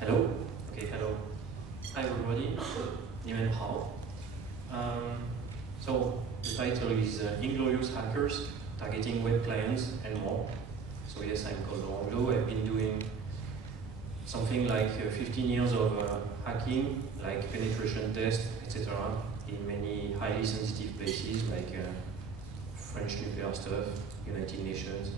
Hello. Okay, hello. Hi everybody. 你们好. So the title is Inglourious Hackers, Targeting Web Clients and More. So yes, I'm called Laurent. I've been doing something like 15 years of hacking, like penetration tests, etc. in many highly sensitive places like French nuclear stuff, United Nations,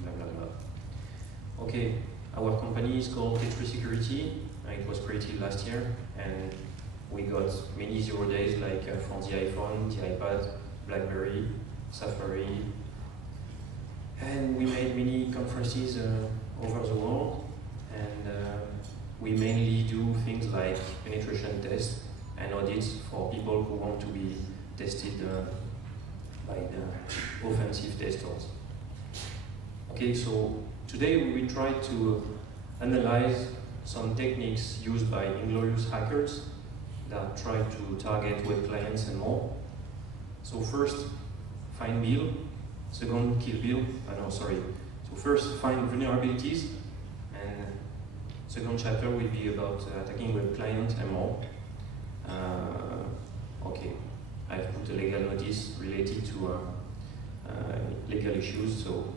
blah blah blah. Okay, our company is called T3 Security. It was created last year, and we got many 0 days like from the iPhone, the iPad, BlackBerry, Safari, and we made many conferences over the world, and we mainly do things like penetration tests and audits for people who want to be tested by the offensive testers. Okay, so today we will try to analyze some techniques used by Inglourious Hackers that try to target web clients and more. So first, find Bill. Second, kill Bill. So first, find vulnerabilities, and second chapter will be about attacking web clients and more. Okay, I've put a legal notice related to legal issues, so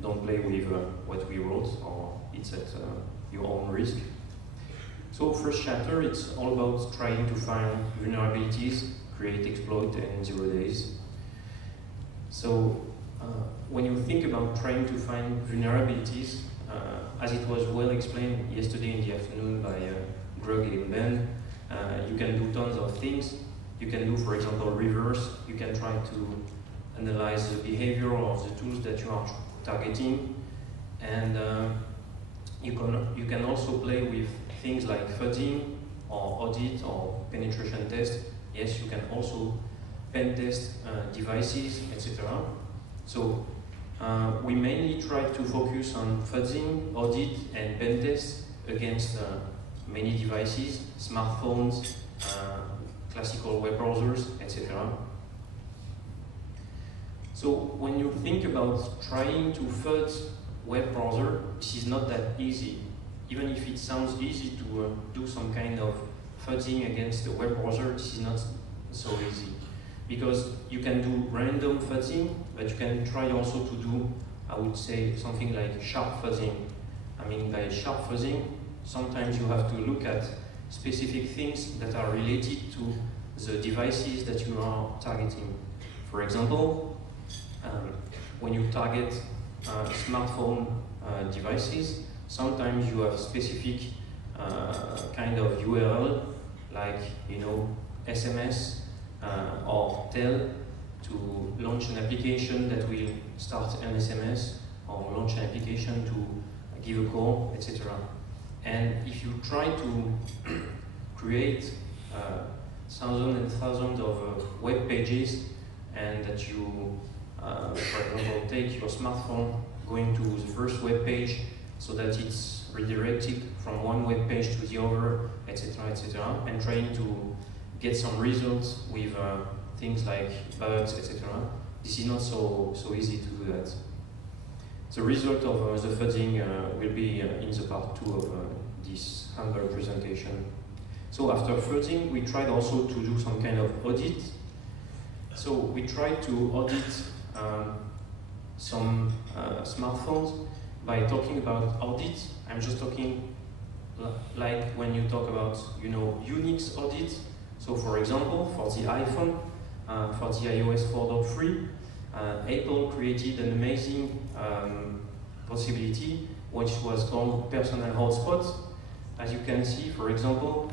don't play with what we wrote, or it's at your own risk. So first chapter, it's all about trying to find vulnerabilities, create exploit in 0 days. So when you think about trying to find vulnerabilities, as it was well explained yesterday in the afternoon by Greg and Ben, you can do tons of things. You can do, for example, reverse. You can try to analyze the behavior of the tools that you are targeting, and you can also play with things like fuzzing or audit or penetration test. Yes, you can also pen test devices, etc. So we mainly try to focus on fuzzing, audit, and pen test against many devices, smartphones, classical web browsers, etc. So when you think about trying to fuzz web browser, this is not that easy. Even if it sounds easy to do some kind of fuzzing against the web browser, this is not so easy. Because you can do random fuzzing, but you can try also to do, I would say, something like sharp fuzzing. I mean, by sharp fuzzing, sometimes you have to look at specific things that are related to the devices that you are targeting. For example, when you target smartphone devices, sometimes you have specific kind of URL, like SMS or tell to launch an application that will start an SMS, or launch an application to give a call, etc. And if you try to create thousands and thousands of web pages, and that you, for example, take your smartphone, going to the first web page, so that it's redirected from one web page to the other, etc., etc., and trying to get some results with things like bugs, etc. This is not so easy to do that. The result of the fuzzing will be in the part 2 of this humble presentation. So after fuzzing, we tried also to do some kind of audit. So we tried to audit some smartphones by talking about audit. I'm just talking like when you talk about Unix audit. So for example, for the iPhone, for the iOS 4.3, Apple created an amazing possibility which was called personal hotspot. As you can see, for example,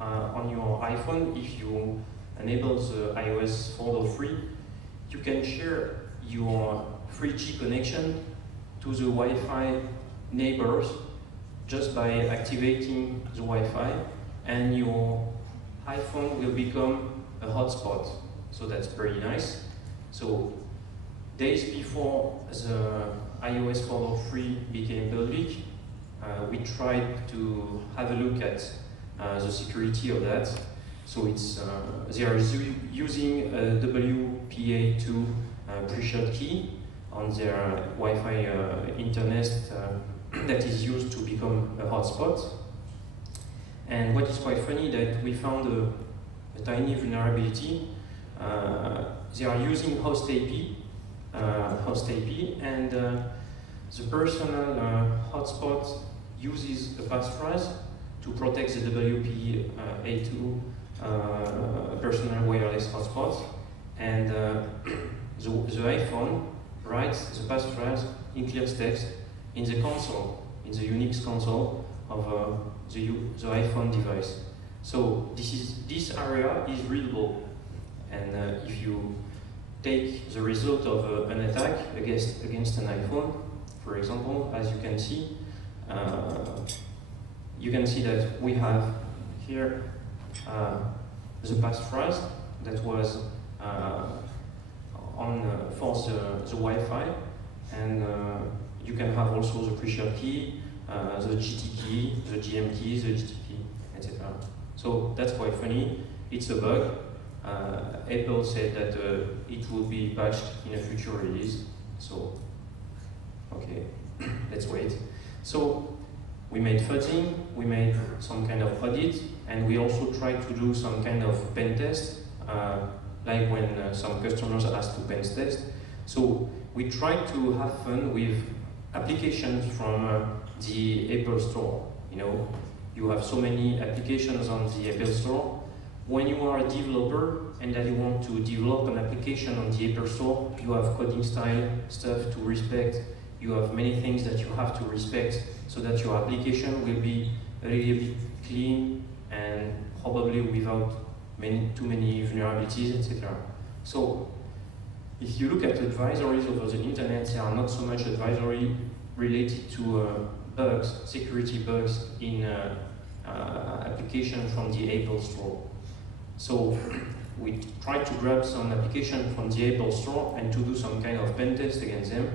on your iPhone, if you enable the iOS 4.3, you can share your 3G connection to the Wi-Fi neighbors just by activating the Wi-Fi, and your iPhone will become a hotspot. So that's very nice. So days before the iOS 4.3 became public, we tried to have a look at the security of that. So it's they are using a WPA2 pre-shot key on their Wi-Fi internet that is used to become a hotspot. And what is quite funny that we found a tiny vulnerability. They are using host AP, and the personal hotspot uses a passphrase to protect the WPA2 personal wireless hotspot, and the iPhone writes the passphrase in clear text in the console, in the Unix console of the iPhone device. So this area is readable, and if you take the result of an attack against an iPhone, for example, as you can see that we have here the passphrase that was for the Wi-Fi, and you can have also the pre-shared key, the GT key, the GM key, the GTP, etc. So that's quite funny. It's a bug. Apple said that it will be patched in a future release. So, okay, let's wait. So we made fuzzing, we made some kind of audit, and we also tried to do some kind of pen test, like when some customers asked to pen test. So we tried to have fun with applications from the Apple Store. You know, you have so many applications on the Apple Store. When you are a developer and that you want to develop an application on the Apple Store, you have coding style stuff to respect. You have many things that you have to respect so that your application will be a little bit clean and probably without too many vulnerabilities, etc. So if you look at advisories over the internet, there are not so much advisory related to bugs, security bugs in application from the Apple Store. So we tried to grab some application from the Apple Store and to do some kind of pen test against them.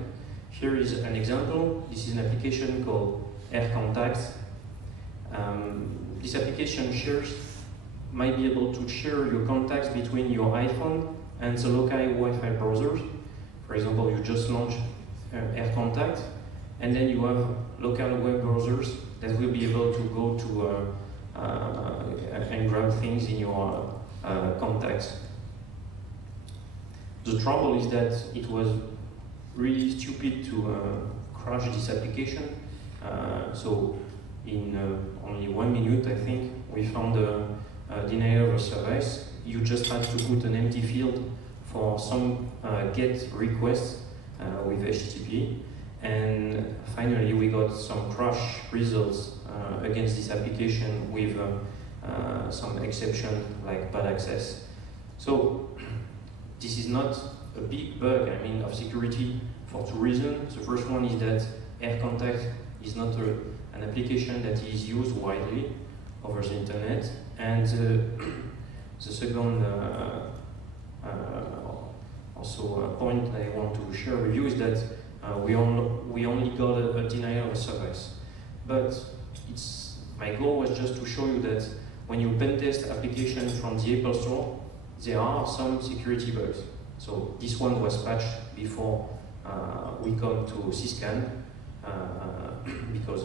Here is an example. This is an application called AirContacts. This application might be able to share your contacts between your iPhone and the local Wi-Fi browsers. For example, you just launch AirContact, and then you have local web browsers that will be able to go to and grab things in your contacts. The trouble is that it was really stupid to crash this application. So in only 1 minute, I think, we found a denial of service. You just had to put an empty field for some GET requests with HTTP. And finally, we got some crash results against this application with some exception like bad access. So this is not a big bug, I mean, of security for two reasons. The first one is that AirContact is not an application that is used widely over the internet, and the second also point I want to share with you is that we only got a denial of service. But my goal was just to show you that when you pen test applications from the Apple Store, there are some security bugs. So this one was patched before we come to SyScan', because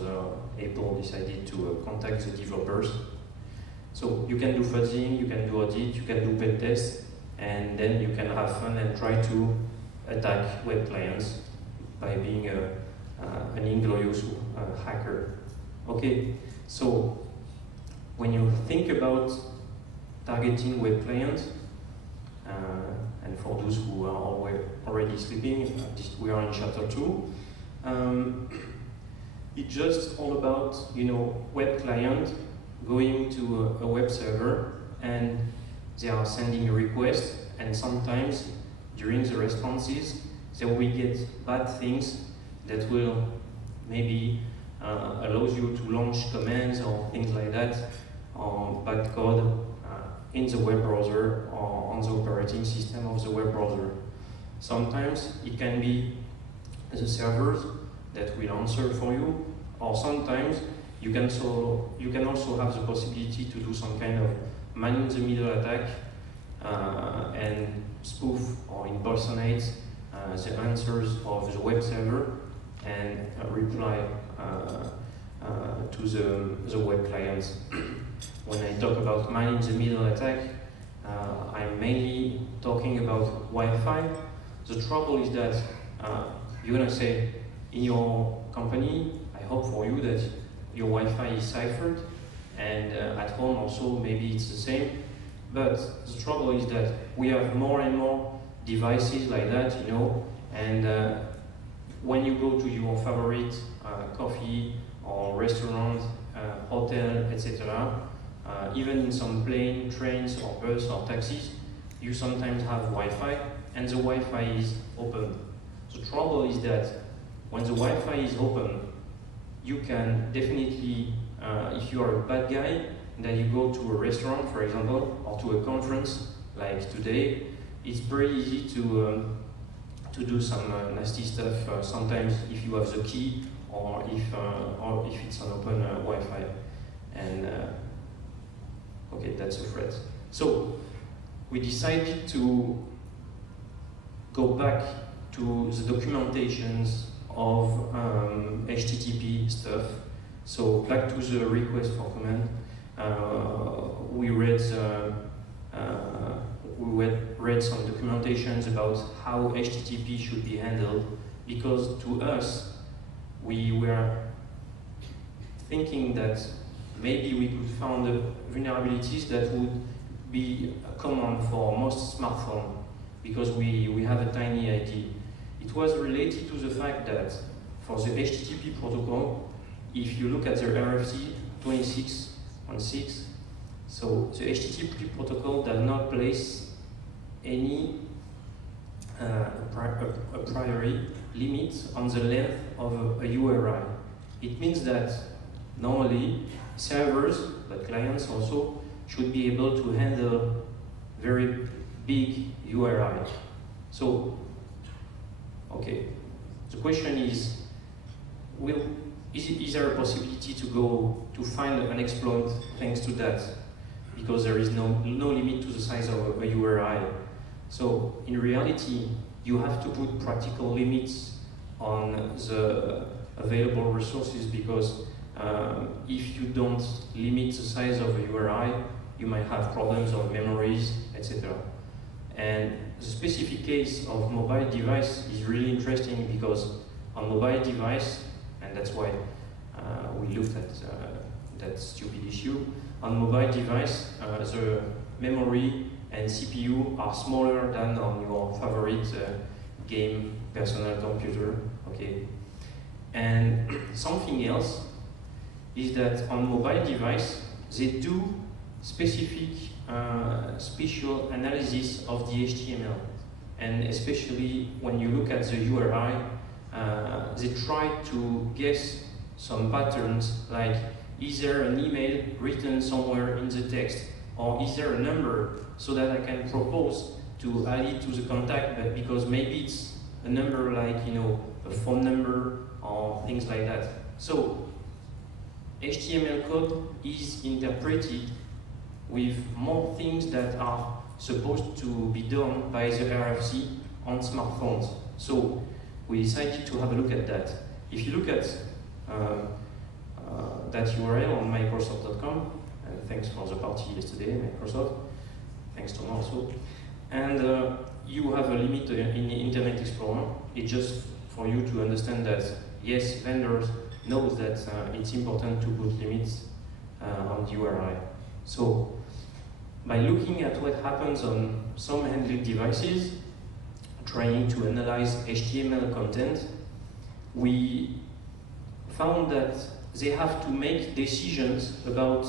Apple decided to contact the developers. So you can do fuzzing, you can do audit, you can do pen test, and then you can have fun and try to attack web clients by being an Inglourious hacker. Okay, so when you think about targeting web clients, and for those who are already sleeping, we are in chapter 2. It's just all about, you know, web client going to a web server and they are sending a request, and sometimes during the responses they will get bad things that will maybe allows you to launch commands or things like that, or bad code in the web browser or on the operating system of the web browser. Sometimes it can be the servers that will answer for you, or sometimes you can also have the possibility to do some kind of man-in-the-middle attack and spoof or impersonate the answers of the web server and reply to the web clients. When I talk about man-in-the-middle attack, I'm mainly talking about Wi-Fi. The trouble is that you're gonna say in your company, I hope for you that your Wi-Fi is ciphered, and at home also maybe it's the same. But the trouble is that we have more and more devices like that, you know, and when you go to your favorite coffee or restaurant, hotel, etc., even in some plane, trains or bus or taxis, you sometimes have Wi-Fi, and the Wi-Fi is open. The trouble is that when the Wi-Fi is open, you can definitely, if you are a bad guy, then you go to a restaurant, for example, or to a conference like today, it's very easy to do some nasty stuff. Sometimes if you have the key, or if it's an open Wi-Fi, and okay, that's a threat. So we decided to go back to the documentations of HTTP stuff. So back to the request for comment. We read some documentations about how HTTP should be handled, because to us, we were thinking that maybe we could find vulnerabilities that would be common for most smartphones, because we have a tiny ID. It was related to the fact that for the HTTP protocol, if you look at the RFC 2616, so the HTTP protocol does not place any a priori limit on the length of a URI. It means that normally servers, but clients also, should be able to handle very big URI. So, okay, the question is, is there a possibility to find an exploit thanks to that? Because there is no limit to the size of a URI. So in reality, you have to put practical limits on the available resources, because if you don't limit the size of a URI, you might have problems on memories, etc. And the specific case of mobile device is really interesting, because on mobile device, and that's why we looked at that stupid issue, on mobile device, the memory and CPU are smaller than on your favorite game personal computer, okay? And something else is that on mobile device, they do specific spatial analysis of the HTML. And especially when you look at the URI, they try to guess some patterns, like is there an email written somewhere in the text, or is there a number, so that I can propose to add it to the contact, but because maybe it's a number like, you know, a phone number or things like that. So HTML code is interpreted with more things that are supposed to be done by the RFC on smartphones. So we decided to have a look at that. If you look at that URL on Microsoft.com, and thanks for the party yesterday, Microsoft, thanks Tom also, and you have a limit in Internet Explorer. It's just for you to understand that, yes, vendors know that it's important to put limits on the URI. So, by looking at what happens on some handheld devices, trying to analyze HTML content, we found that they have to make decisions about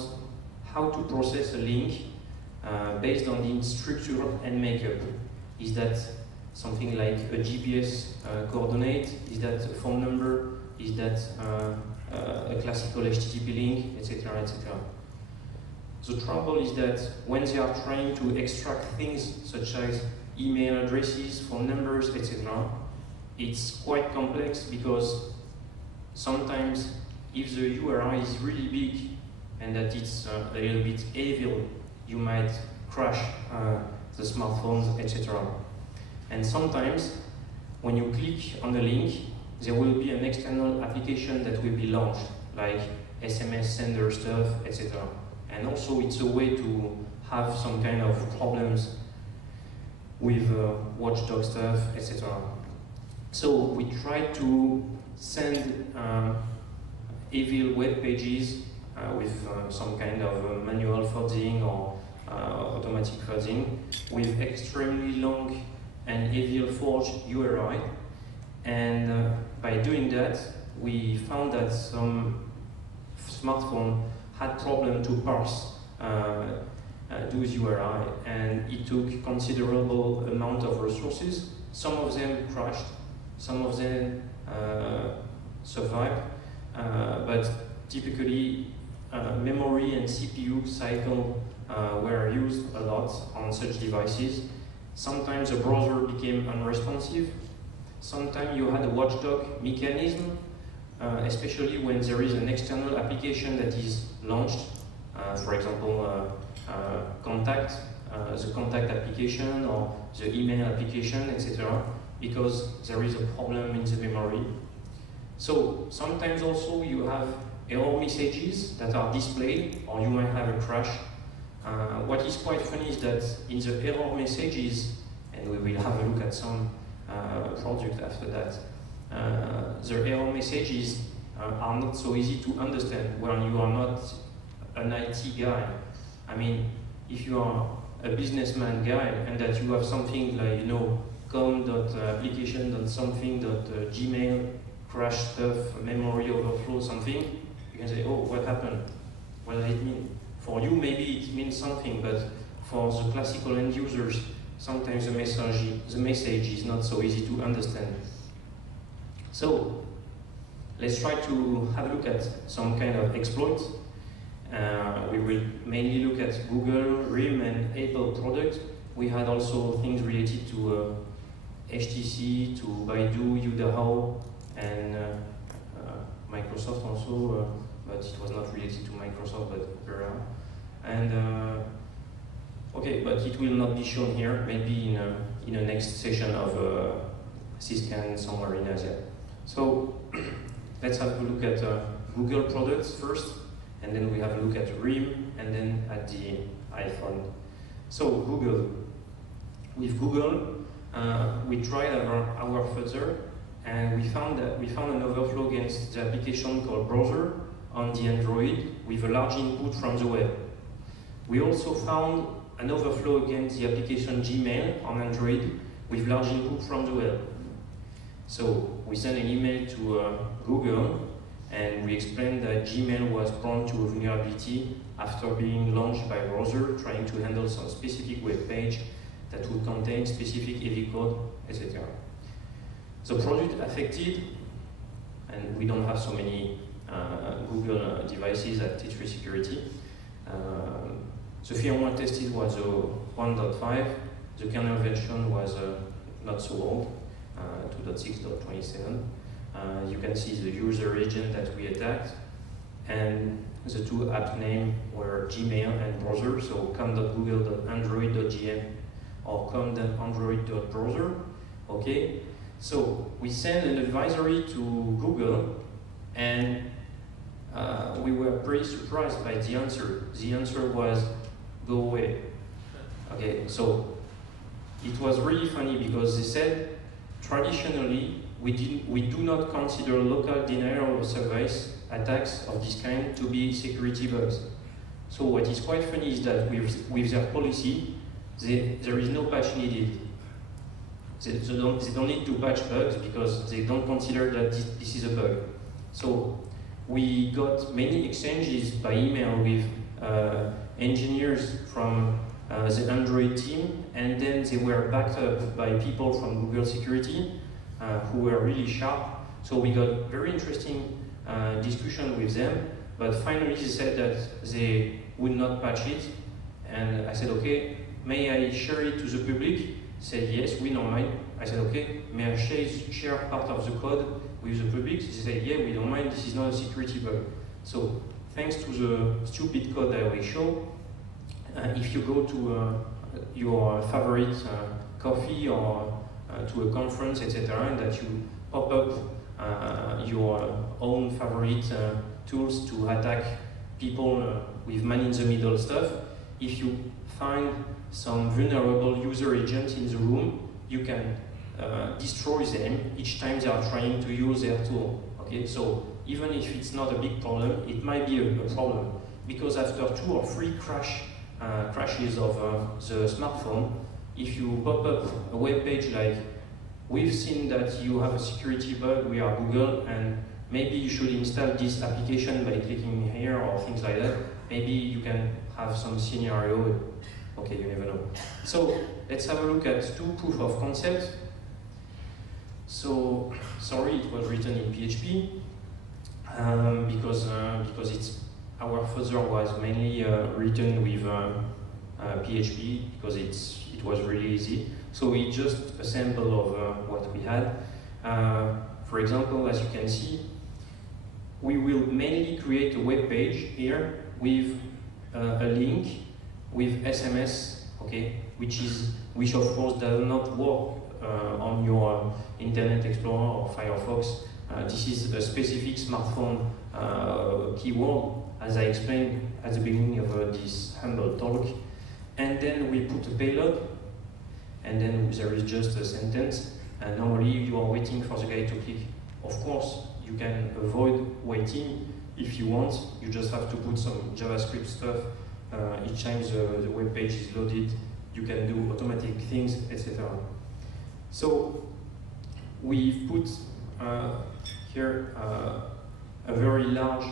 how to process a link based on the structure and makeup. Is that something like a GPS coordinate? Is that a phone number? Is that a classical HTTP link, etc., etc.? The trouble is that when they are trying to extract things such as email addresses, phone numbers, etc., it's quite complex, because sometimes if the URI is really big and that it's a little bit evil, you might crash the smartphones, etc. And sometimes when you click on the link, there will be an external application that will be launched, like SMS sender stuff, etc. And also it's a way to have some kind of problems with watchdog stuff, etc. So we try to send evil web pages with some kind of manual fuzzing or automatic fuzzing with extremely long and evil forged URI. And by doing that, we found that some smartphone had problem to parse those URI, and it took considerable amount of resources. Some of them crashed, some of them survived, but typically memory and CPU cycle were used a lot on such devices. Sometimes the browser became unresponsive. Sometimes you had a watchdog mechanism, especially when there is an external application that is launched, for example, contact, the contact application or the email application, etc., because there is a problem in the memory. So sometimes also you have error messages that are displayed, or you might have a crash. What is quite funny is that in the error messages, and we will have a look at some project after that, the error messages are not so easy to understand when you are not an IT guy. I mean, if you are a businessman guy and that you have something like, you know, com.application.something.gmail crash stuff, memory overflow, something, you can say, oh, what happened? What does it mean? For you, maybe it means something, but for the classical end users, sometimes the message is not so easy to understand. So, let's try to have a look at some kind of exploits. We will mainly look at Google, RIM, and Apple products. We had also things related to HTC, to Baidu, Youdahao, and Microsoft also, but it was not related to Microsoft, but Opera. And okay, but it will not be shown here. Maybe in a next session of SyScan somewhere in Asia. So let's have a look at Google products first, and then we have a look at RIM, and then at the iPhone. So Google. With Google, we tried our fuzzer, and we found an overflow against the application called Browser on the Android with a large input from the web. We also found an overflow against the application Gmail on Android with large input from the web. So we sent an email to Google, and we explained that Gmail was prone to a vulnerability after being launched by browser trying to handle some specific web page that would contain specific heavy code, etc. The product affected, and we don't have so many Google devices at T3 Security. The firmware tested was 1.5. The kernel version was not so old, 2.6.27. You can see the user agent that we attacked, and the two app names were Gmail and browser, so com.google.android.gm or com.android.browser. Okay, so we sent an advisory to Google, and we were pretty surprised by the answer. The answer was, go away. Okay, so it was really funny because they said, traditionally, we do not consider local denial of service attacks of this kind to be security bugs. So what is quite funny is that with their policy, there is no patch needed. They don't need to patch bugs because they don't consider that this is a bug. So we got many exchanges by email with engineers from the Android team, and then they were backed up by people from Google Security who were really sharp. So we got very interesting discussion with them, but finally they said that they would not patch it, and I said, okay, may I share it to the public? They said, yes, we don't mind. I said, okay, may I share part of the code with the public? They said, yeah, we don't mind, this is not a security bug. So thanks to the stupid code that we show, if you go to your favorite coffee or to a conference, etc., and that you pop up your own favorite tools to attack people with man-in-the-middle stuff. If you find some vulnerable user agents in the room, you can destroy them each time they are trying to use their tool. Okay, so even if it's not a big problem, it might be a problem, because after 2 or 3 crashes of the smartphone, if you pop up a web page like, we've seen that you have a security bug, we are Google, and maybe you should install this application by clicking here or things like that, maybe you can have some scenario. Okay, you never know. So let's have a look at 2 proof of concept. So sorry, it was written in PHP because our fuzzer was mainly written with PHP because it was really easy. So it's just a sample of what we had. For example, as you can see, we will mainly create a web page here with a link with SMS, okay, which of course does not work on your Internet Explorer or Firefox. This is a specific smartphone keyword, as I explained at the beginning of this humble talk. And then we put a payload, and then there is just a sentence, and normally you are waiting for the guy to click. Of course, you can avoid waiting if you want. You just have to put some JavaScript stuff each time the web page is loaded. You can do automatic things, etc. So we've put here a very large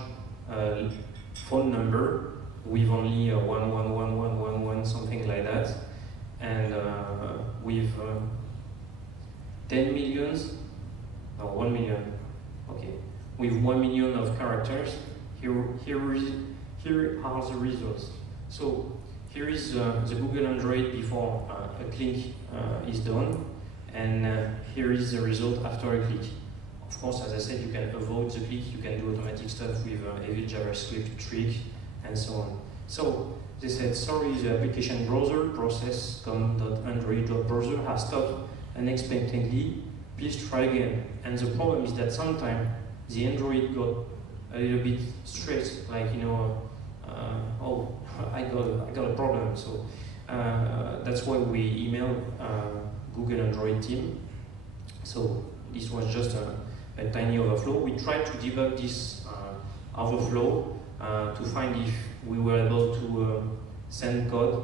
phone number with only 11111, something like that, and with 10 millions, no, 1 million, okay, with 1 million of characters. Here are the results. So here is the Google Android before a click is done, and here is the result after a click. Of course, as I said, you can avoid the click, you can do automatic stuff with evil JavaScript trick, and so on. So they said, sorry, the application browser process com.android.browser has stopped unexpectedly. Please try again. And the problem is that sometimes the Android got a little bit stressed, like, you know, oh, I got a problem. So that's why we emailed Google Android team. So this was just a tiny overflow. We tried to debug this overflow to find if we were able to send code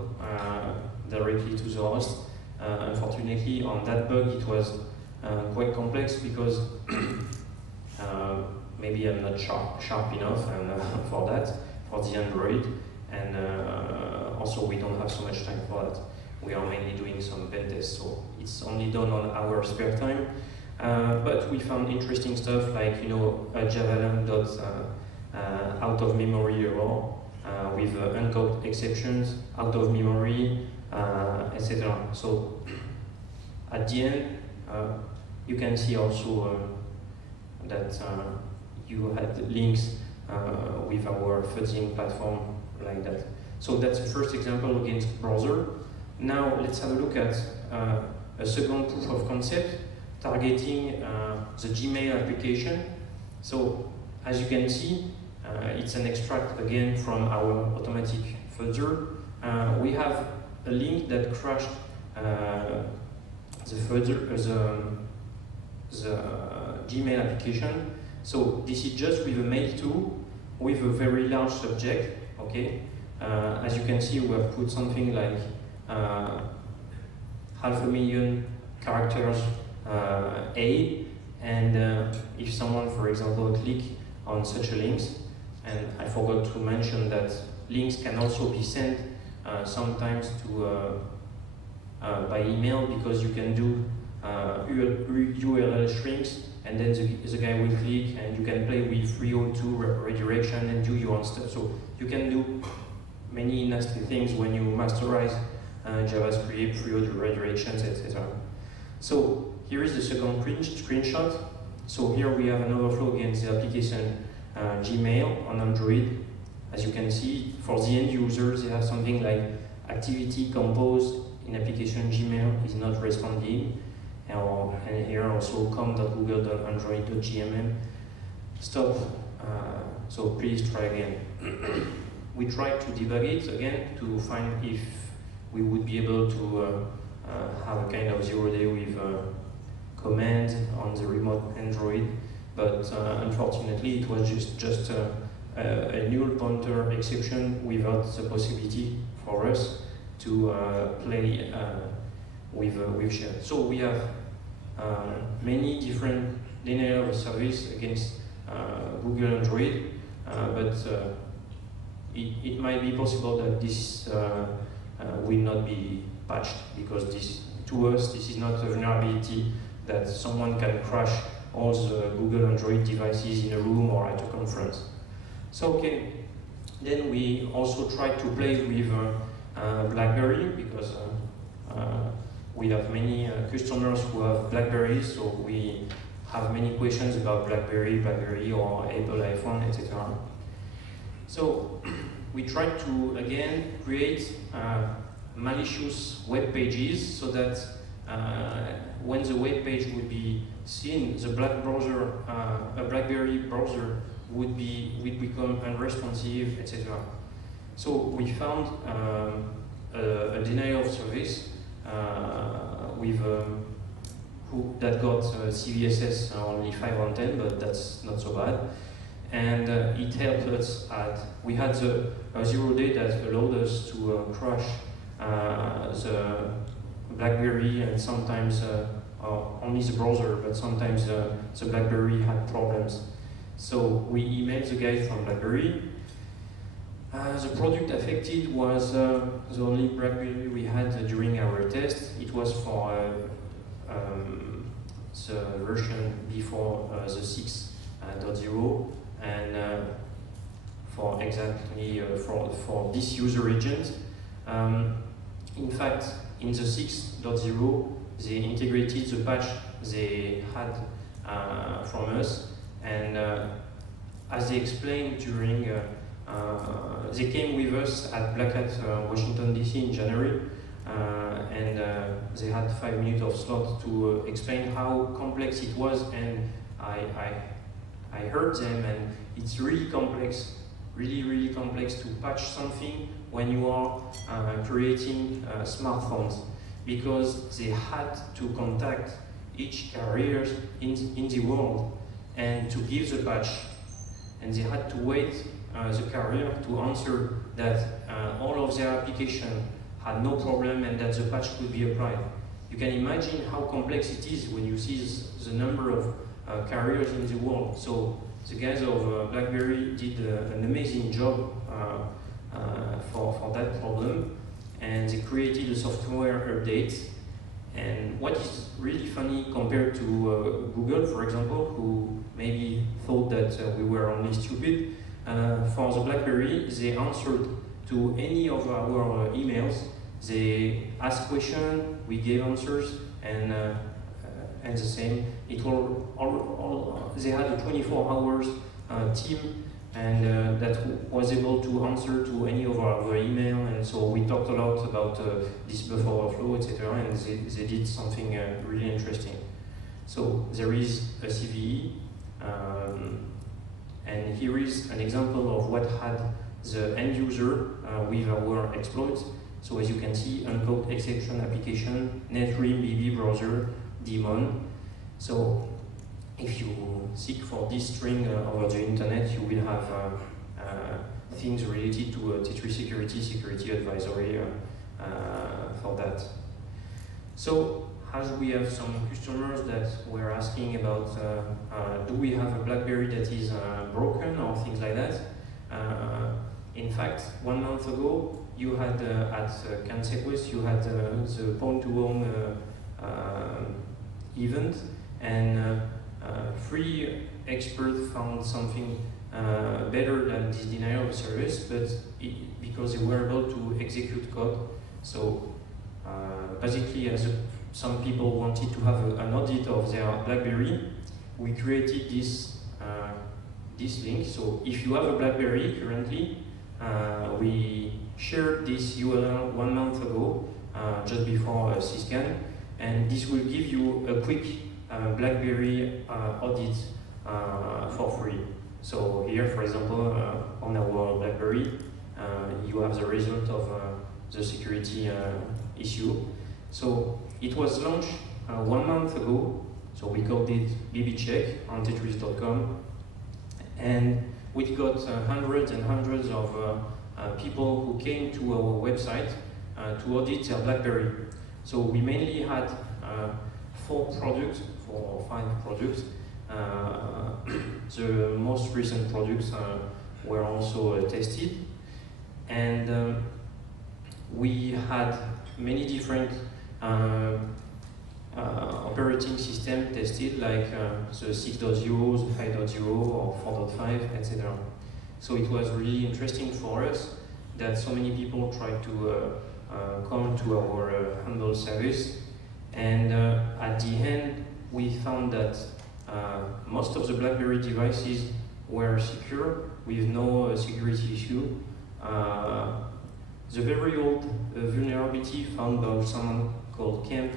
directly to the host. Unfortunately, on that bug, it was quite complex because maybe I'm not sharp enough and, for that, for the Android, and also we don't have so much time for that. We are mainly doing some pen tests, so it's only done on our spare time. But we found interesting stuff like, you know, a Java out of memory error with uncaught exceptions, out of memory, etc. So at the end, you can see also that you had links with our fuzzing platform like that. So that's the first example against browser. Now let's have a look at a second proof of concept targeting the Gmail application. So as you can see, it's an extract again from our automatic fuzzer. We have a link that crashed the fuzzer, the Gmail application. So this is just with a mail tool with a very large subject. Okay, as you can see, we have put something like 500,000 characters A, and if someone, for example, click on such a link, and I forgot to mention that links can also be sent sometimes to by email, because you can do URL strings, and then the guy will click, and you can play with 302 redirection and do your own stuff. So you can do many nasty things when you masterize JavaScript, 302 redirections, etc. So here is the second screenshot. So here we have an overflow against the application Gmail on Android. As you can see, for the end users, they have something like activity composed in application Gmail is not responding. And here also com.google.android.gmm stop so please try again. We tried to debug it again to find if we would be able to have a kind of 0 day with command on the remote Android, but unfortunately it was just a null pointer exception without the possibility for us to play with shell. So we have many different denial of service against Google Android, but it might be possible that this will not be patched, because to us this is not a vulnerability that someone can crash all the Google Android devices in a room or at a conference. So okay, then we also tried to play with BlackBerry, because we have many customers who have BlackBerry, so we have many questions about BlackBerry or Apple iPhone, etc. So we tried to again create malicious web pages so that when the web page would be seen, the a BlackBerry browser would become unresponsive, etc. So we found a denial of service that got CVSS only 5 on 10, but that's not so bad. And it helped us we had a 0 day that allowed us to crash the BlackBerry, and sometimes only the browser, but sometimes the BlackBerry had problems. So we emailed the guys from BlackBerry. The product affected was the only BlackBerry we had during our test. It was for the version before the 6.0, and for exactly for this user agent. In fact, in the 6.0, they integrated the patch they had from us, and as they explained during, they came with us at Black Hat Washington DC in January, and they had 5 minutes of slot to explain how complex it was, and I heard them, and it's really complex, really complex to patch something when you are creating smartphones, because they had to contact each carrier in the world and to give the patch, and they had to wait the carrier to answer that all of their application had no problem and that the patch could be applied. You can imagine how complex it is when you see the number of carriers in the world. So the guys of BlackBerry did an amazing job for that problem, and they created a software update. And what is really funny compared to Google, for example, who maybe thought that we were only stupid, for the BlackBerry, they answered to any of our emails. They asked questions, we gave answers, and the same. It they had a 24 hours team, and that was able to answer to any of our email. And so we talked a lot about this buffer overflow, etc. And they did something really interesting. So there is a CVE, and here is an example of what had the end user with our exploit. So as you can see, uncaught exception application, netrim BB browser, daemon. So if you seek for this string over the internet, you will have things related to T3 security advisory for that. So as we have some customers that were asking about do we have a BlackBerry that is broken or things like that. In fact, 1 month ago, you had at CanSequest, you had the point-to-home event, and 3 experts found something better than this denial of service, but because they were able to execute code. So basically, as some people wanted to have an audit of their BlackBerry, we created this link. So if you have a BlackBerry currently, we shared this URL 1 month ago, just before SyScan, and this will give you a quick BlackBerry audit for free. So here, for example, on our BlackBerry, you have the result of the security issue. So it was launched 1 month ago, so we called it BBCheck on Tetris.com, and we got hundreds and hundreds of people who came to our website to audit their BlackBerry. So we mainly had 4 or 5 products. The most recent products were also tested, and we had many different operating systems tested, like the 6.0, the 5.0, or 4.5, etc. So it was really interesting for us that so many people tried to come to our humble service, and at the end we found that most of the BlackBerry devices were secure with no security issue. The very old vulnerability found by someone called Kemp,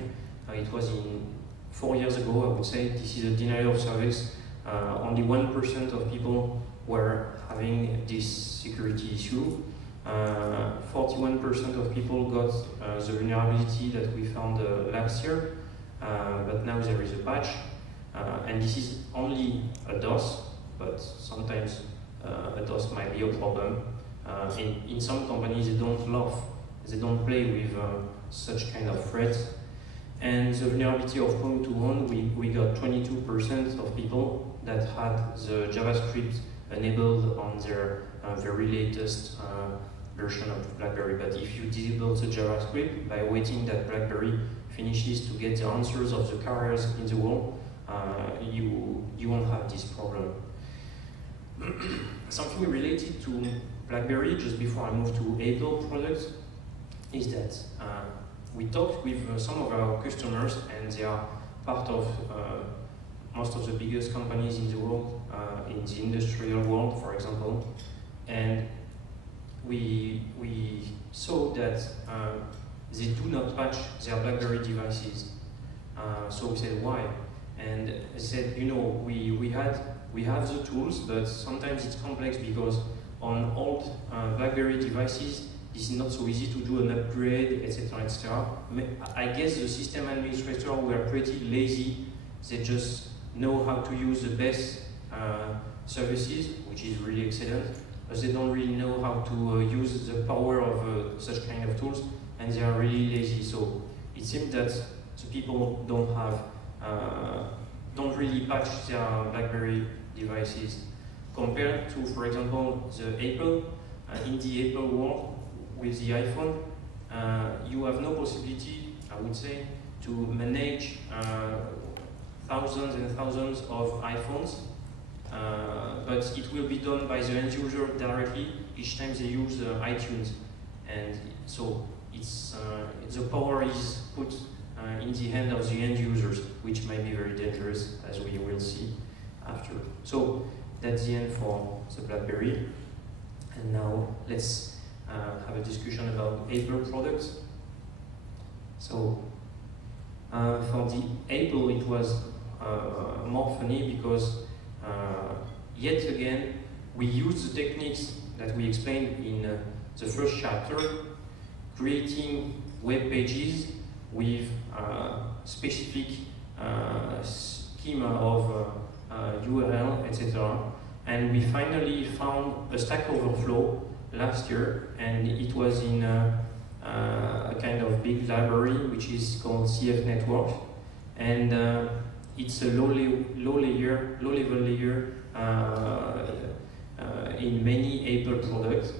it was in 4 years ago, I would say. This is a denial of service. Only 1% of people were having this security issue. 41% of people got the vulnerability that we found last year, but now there is a patch. And this is only a DOS, but sometimes a DOS might be a problem. In some companies, they don't play with such kind of threats. And the vulnerability of Pwn2Own, we got 22% of people that had the JavaScript enabled on their very latest version of BlackBerry. But if you disable the JavaScript by waiting that BlackBerry finishes to get the answers of the carriers in the world, you won't have this problem. Something related to BlackBerry, just before I move to Apple products, is that we talked with some of our customers, and they are part of most of the biggest companies in the world, in the industrial world, for example, and we saw that they do not patch their BlackBerry devices. So we said, why? And they said, you know, we have the tools, but sometimes it's complex because on old BlackBerry devices, it's not so easy to do an upgrade, etc., etc. I guess the system administrators were pretty lazy. They just know how to use the best services, which is really excellent, but they don't really know how to use the power of such kind of tools, and they are really lazy. So it seems that the people don't really patch their BlackBerry devices compared to, for example, the Apple. In the Apple world, with the iPhone, you have no possibility, I would say, to manage thousands and thousands of iPhones, but it will be done by the end user directly each time they use iTunes, and so the power is put in the hand of the end users, which might be very dangerous, as we will see after. So that's the end for the BlackBerry, and now let's have a discussion about Apple products. So for the Apple, it was more funny because yet again we use the techniques that we explained in the first chapter, creating web pages with specific schema of URL, etc. And we finally found a Stack Overflow last year, and it was in a kind of big library which is called CF Network, and it's a low-level layer in many Apple products.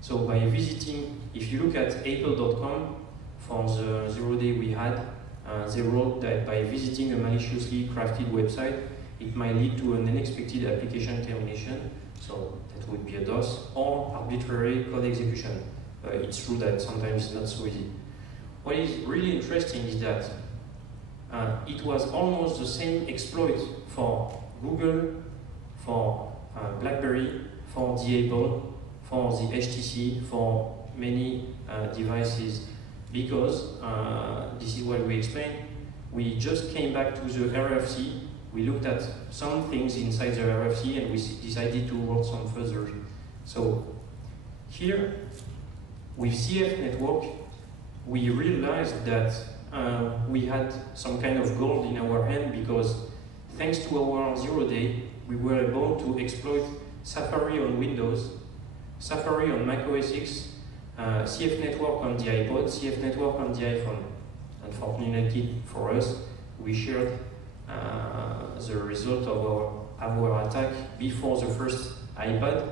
So by visiting, if you look at apple.com, for the 0 day we had, they wrote that by visiting a maliciously crafted website, it might lead to an unexpected application termination. So that would be a DOS, or arbitrary code execution. It's true that sometimes it's not so easy. What is really interesting is that it was almost the same exploit for Google, for BlackBerry, for the Apple, for the HTC, for many devices, because this is what we explained. We just came back to the RFC we looked at some things inside the RFC and we decided to work some further. So here, with CF network, we realized that we had some kind of gold in our hand, because thanks to our 0-day, we were able to exploit Safari on Windows, Safari on Mac OS X, CF network on the iPod, CF network on the iPhone. Unfortunately for us, we shared the result of our attack before the first iPad,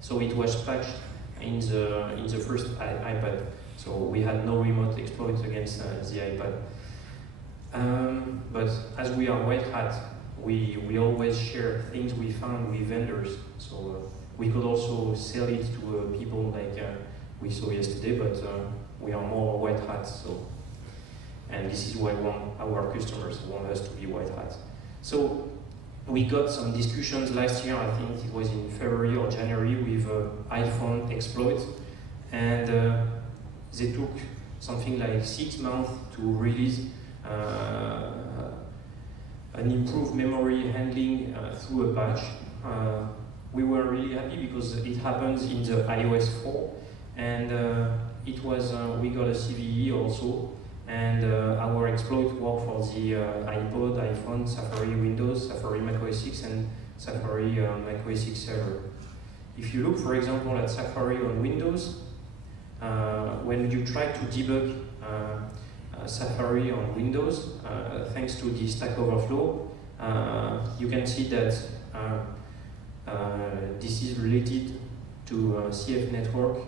so it was patched in the first iPad. So we had no remote exploit against the iPad. But as we are white hat, we always share things we found with vendors. So we could also sell it to people like we saw yesterday, but we are more white hat. So, and this is why our customers want us to be white hat. So we got some discussions last year, I think it was in February or January, with iPhone exploit, and they took something like 6 months to release an improved memory handling through a patch. We were really happy because it happens in the iOS 4, and it was we got a CVE also, and our exploit worked for the iPod, iPhone, Safari Windows, Safari Mac OS X, and Safari Mac OS X server. If you look, for example, at Safari on Windows, when you try to debug Safari on Windows, thanks to the Stack Overflow, you can see that this is related to CF network.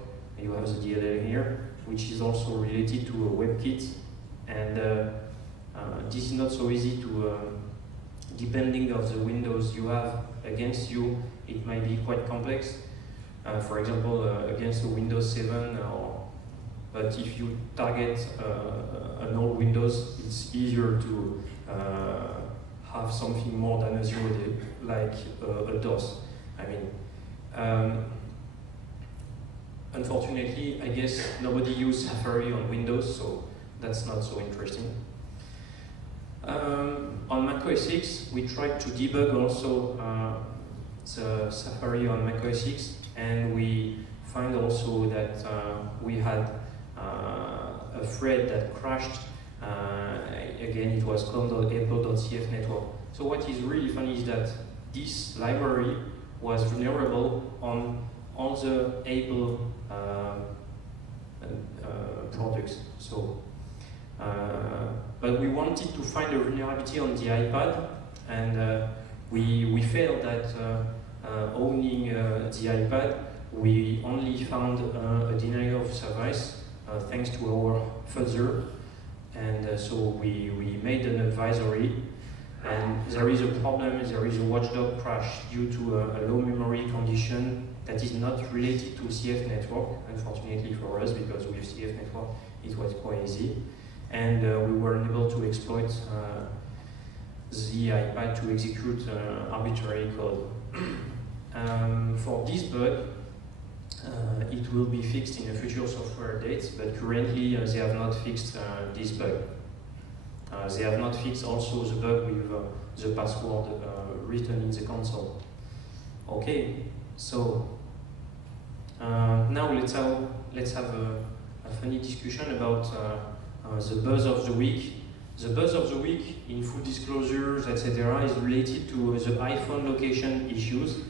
You have the DLL here, which is also related to a WebKit, and this is not so easy to, depending of the Windows you have against you, it might be quite complex. For example, against a Windows 7, but if you target an old Windows, it's easier to have something more than a 0-day, like a DOS. I mean, unfortunately, I guess nobody uses Safari on Windows, so that's not so interesting. On Mac OS X, we tried to debug also the Safari on Mac OS X, and we find also that we had a thread that crashed. Again, it was called apple.cf network. So what is really funny is that this library was vulnerable on all the Apple products. So, but we wanted to find a vulnerability on the iPad, and we failed at owning the iPad. We only found a denial of service thanks to our fuzzer, and so we made an advisory, and there is a problem, there is a watchdog crash due to a low memory condition that is not related to CF network, unfortunately for us, because with CF network it was quite easy, and we were unable to exploit the iPad to execute arbitrary code. For this bug, it will be fixed in a future software update, but currently they have not fixed this bug. They have not fixed also the bug with the password written in the console. Okay, so now let's have a funny discussion about the buzz of the week. The buzz of the week, in full disclosures, etc., is related to the iPhone location issues.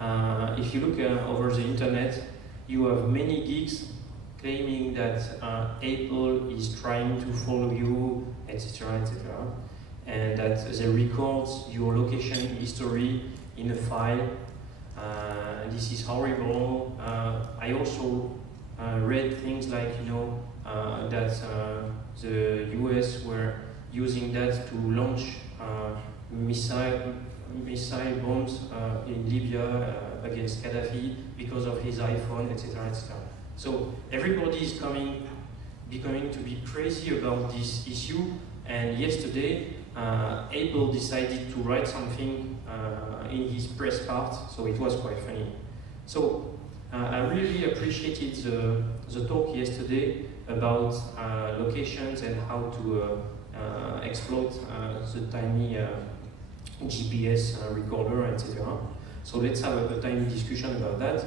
If you look over the internet, you have many geeks claiming that Apple is trying to follow you, etc., etc., and that they record your location history in a file. This is horrible. I also read things like, you know, that the US were using that to launch missile bombs in Libya against Gaddafi because of his iPhone, etc., etc. So everybody is becoming to be crazy about this issue. And yesterday, Apple decided to write something in his press part, so it was quite funny. So I really appreciated the talk yesterday about locations and how to exploit the tiny GPS recorder, etc. So let's have a tiny discussion about that.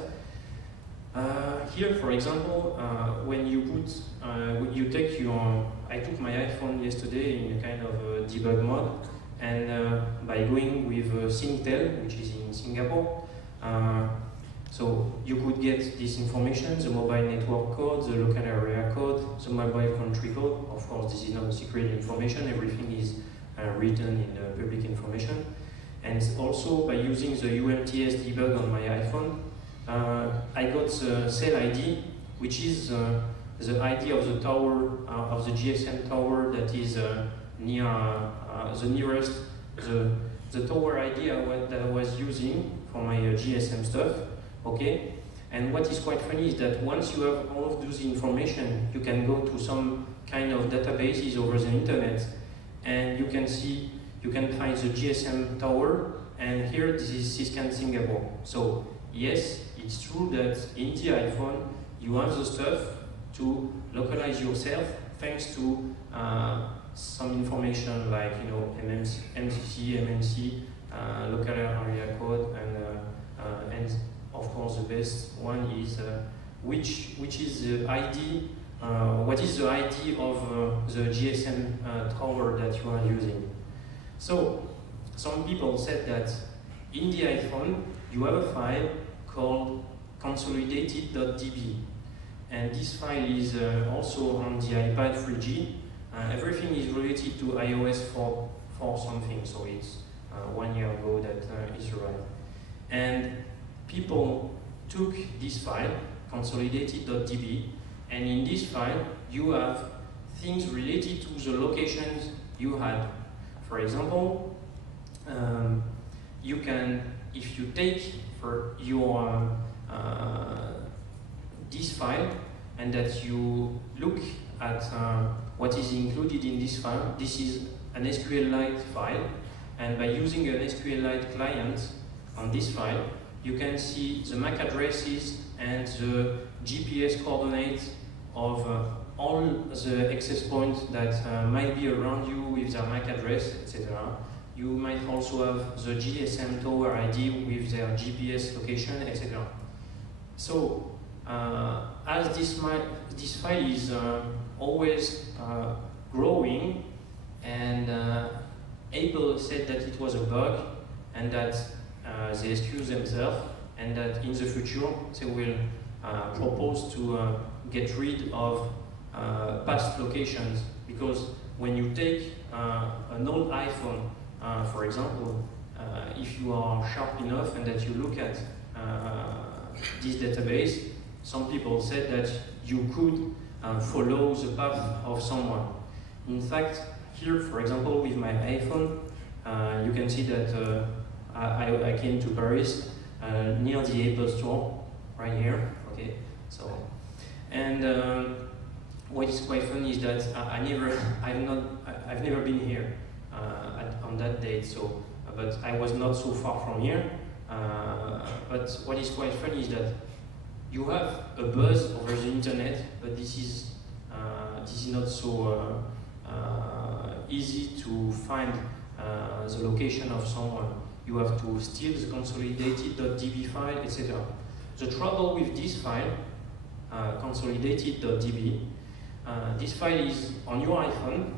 Here, for example, when you put, you take your, I took my iPhone yesterday in a kind of debug mode, and by going with SyScan'11, which is in Singapore, so you could get this information, the mobile network code, the local area code, the mobile country code. Of course, this is not secret information, everything is written in public information. And also, by using the UMTS debug on my iPhone, I got the cell ID, which is the ID of the tower, of the GSM tower that is near the nearest, the tower ID that I was using for my GSM stuff, okay? And what is quite funny is that once you have all of those information, you can go to some kind of databases over the internet, and you can see, you can find the GSM tower, and here this is SyScan Singapore. So yes, it's true that in the iPhone, you have the stuff to localize yourself thanks to some information like, you know, MCC, MNC, local area code, and of course the best one is which is the ID, what is the ID of the GSM tower that you are using. So some people said that in the iPhone you have a file called consolidated.db, and this file is also on the iPad 3G. Everything is related to iOS 4 something, so it's 1 year ago that is arrived. And people took this file, consolidated.db, and in this file you have things related to the locations you had. For example, you can, if you take for your this file and that you look at what is included in this file, this is an SQLite file, and by using an SQLite client on this file, you can see the MAC addresses and the GPS coordinates of all the access points that might be around you with their MAC address, etc. You might also have the GSM tower ID with their GPS location, etc. So, as this file is always growing, and Apple said that it was a bug, and that they excuse themselves, and that in the future they will propose to get rid of past locations, because when you take an old iPhone, for example, if you are sharp enough and that you look at this database, some people said that you could follow the path of someone. In fact, here, for example, with my iPhone, you can see that I came to Paris near the Apple store, right here. Okay, so, and what is quite funny is that I've never been here on that date. So, but I was not so far from here. But what is quite funny is that you have a buzz over the internet, but this is not so easy to find the location of someone. You have to steal the consolidated.db file, etc. The trouble with this file, consolidated.db, this file is on your iPhone,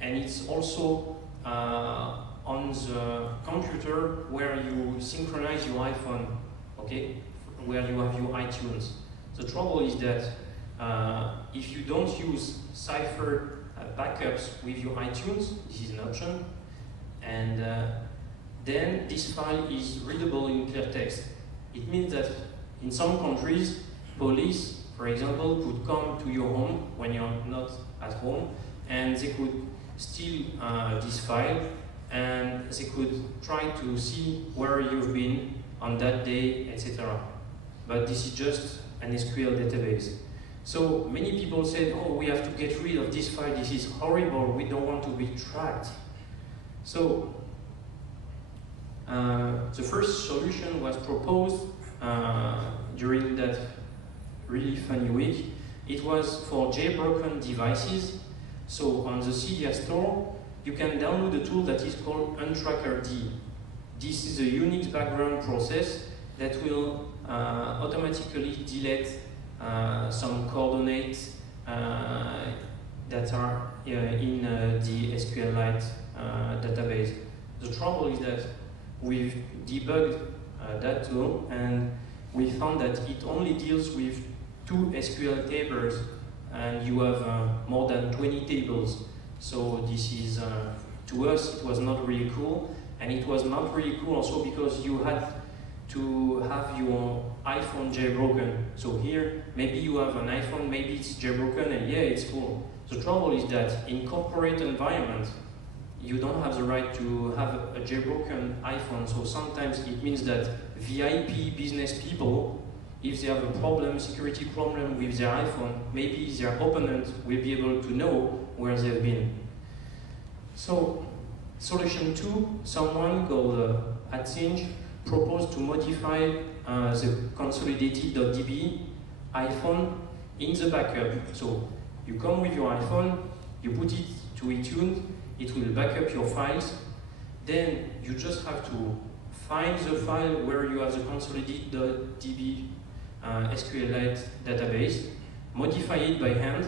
and it's also on the computer where you synchronize your iPhone, okay, where you have your iTunes. The trouble is that if you don't use Cypher backups with your iTunes, this is an option, and then this file is readable in clear text. It means that in some countries, police, for example, could come to your home when you're not at home, and they could steal this file, and they could try to see where you've been on that day, etc. But this is just an SQL database. So many people said, oh, we have to get rid of this file, this is horrible, we don't want to be tracked. So the first solution was proposed during that really funny week. It was for jailbroken devices. So on the Cydia store, you can download a tool that is called UntrackerD. this is a Unix background process that will automatically delete some coordinates that are in the SQLite database. The trouble is that we've debugged that tool, and we found that it only deals with 2 SQL tables, and you have more than 20 tables. So this is, to us, it was not really cool, and it was not really cool also because you had to have your iPhone jailbroken. So here, maybe you have an iPhone, maybe it's jailbroken, and yeah, it's cool. The trouble is that in corporate environment, you don't have the right to have a jailbroken iPhone. So sometimes it means that VIP business people, if they have a problem, security problem with their iPhone, maybe their opponent will be able to know where they've been. So, solution 2, someone called Atsinge proposed to modify the consolidated.db iPhone in the backup. So, you come with your iPhone, you put it to iTunes, it will back up your files, then you just have to find the file where you have the consolidated.db SQLite database, modify it by hand,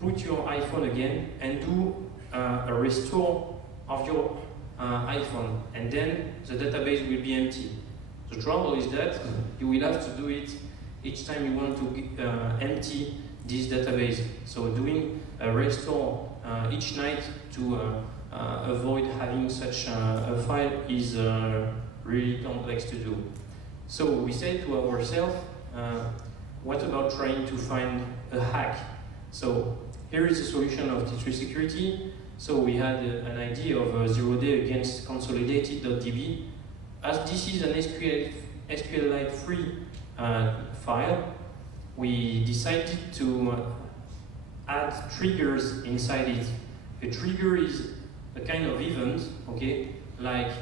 put your iPhone again, and do a restore of your iPhone, and then the database will be empty. The trouble is that you will have to do it each time you want to empty this database. So doing a restore each night to avoid having such a file is really complex to do. So we said to ourselves, what about trying to find a hack? So here is the solution of T3 Security. So we had an idea of a 0-day against consolidated.db. As this is an SQLite free file, we decided to add triggers inside it. A trigger is a kind of event, okay? Like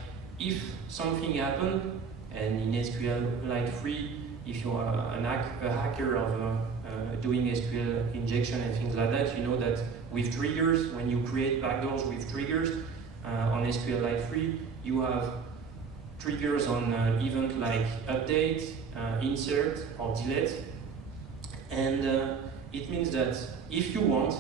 if something happened, and in SQLite free, if you are a hacker of doing SQL injection and things like that, you know that with triggers, when you create backdoors with triggers on SQLite free, you have triggers on event like update, insert, or delete. And it means that if you want,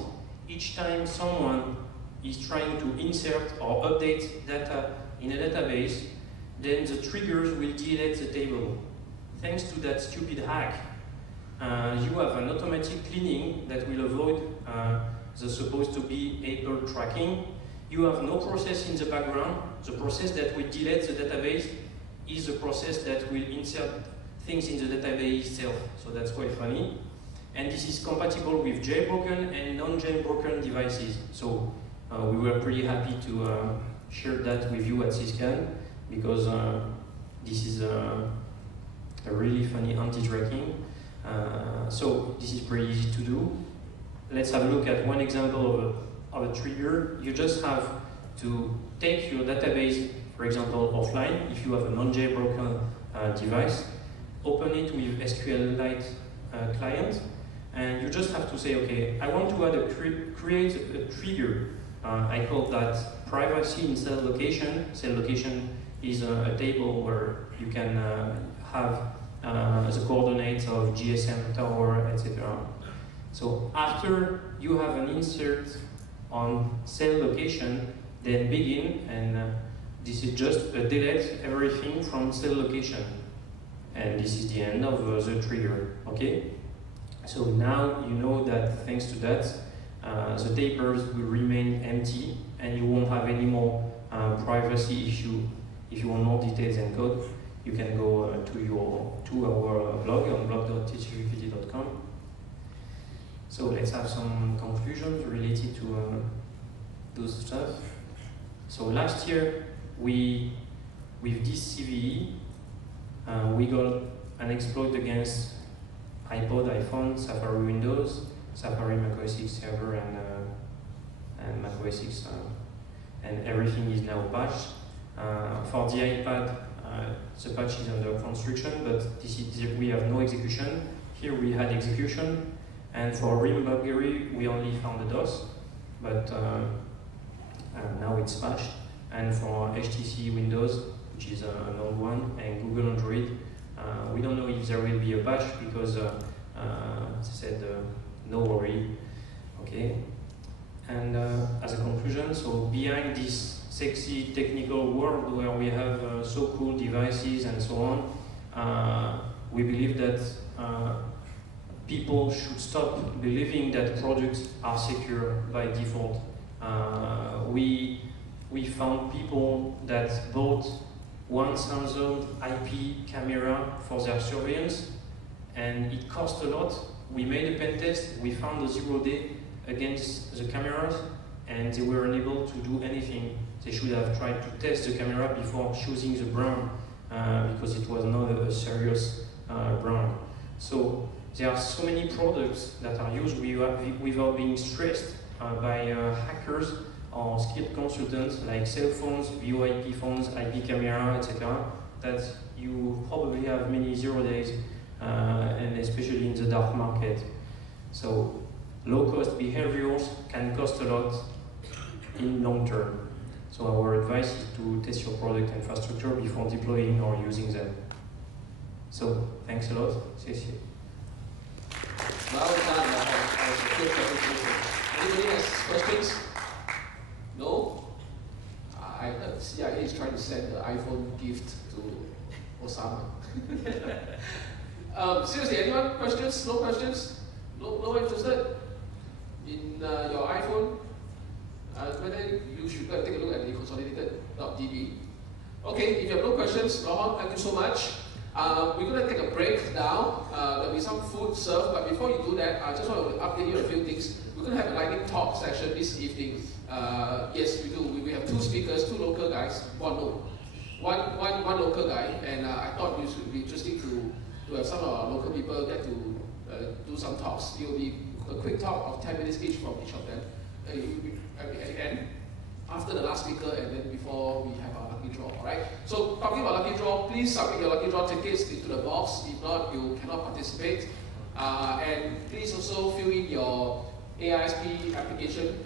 each time someone is trying to insert or update data in a database, then the triggers will delete the table. Thanks to that stupid hack, you have an automatic cleaning that will avoid the supposed to be Apple tracking. You have no process in the background. The process that will delete the database is the process that will insert things in the database itself. So that's quite funny. And this is compatible with jailbroken and non-jailbroken devices. So we were pretty happy to share that with you at SyScan', because this is a really funny anti-tracking. So this is pretty easy to do. Let's have a look at one example of a trigger. You just have to take your database, for example, offline, if you have a non-jailbroken device, open it with SQLite client, and you just have to say, okay, I want to create a trigger. I call that privacy in cell location. Cell location is a table where you can have the coordinates of GSM tower, etc. So after you have an insert on cell location, then begin, and this is just a delete everything from cell location. And this is the end of the trigger, okay? So now you know that thanks to that, the tables will remain empty, and you won't have any more privacy issue. If you want more details and code, you can go to our blog on blog.t3security.com. So let's have some conclusions related to those stuff. So last year, with this CVE, we got an exploit against iPod, iPhone, Safari Windows, Safari macOS X server, and macOS X, and everything is now patched. For the iPad, the patch is under construction, but we have no execution. Here we had execution, and for RIM Bulgari, we only found the DOS, but now it's patched. And for HTC Windows, which is an old one, and Google Android. We don't know if there will be a patch because, as I said, no worry. Okay. And as a conclusion, so behind this sexy technical world where we have so cool devices and so on, we believe that people should stop believing that products are secure by default. We found people that bought one Samsung IP camera for their surveillance, and it cost a lot. We made a pen test, we found a 0-day against the cameras, and they were unable to do anything. They should have tried to test the camera before choosing the brand, because it was not a serious brand. So there are so many products that are used without being stressed by hackers or skilled consultants, like cell phones, VoIP phones, IP camera, etc., that you probably have many 0 days, and especially in the dark market. So low-cost behaviors can cost a lot in long term. So our advice is to test your product infrastructure before deploying or using them. So thanks a lot. Well done. Good presentation. Anybody has questions? No? I heard CIA is trying to send the iPhone gift to Osama. Seriously, anyone? Questions? No questions? No interested in your iPhone? Whether you should go and take a look at the consolidated.db. Okay, if you have no questions, Laurent, thank you so much. We're going to take a break now. There'll be some food served, but before you do that, I just want to update you a few things. We're going to have a lightning talk session this evening. Yes, we do. We have two speakers, two local guys. One local guy, and I thought it would be interesting to have some of our local people get to do some talks. It will be a quick talk of 10 minutes each from each of them. At the end, after the last speaker, and then before we have our lucky draw, alright? So, talking about lucky draw, please submit your lucky draw tickets into the box. If not, you cannot participate. And please also fill in your AISP application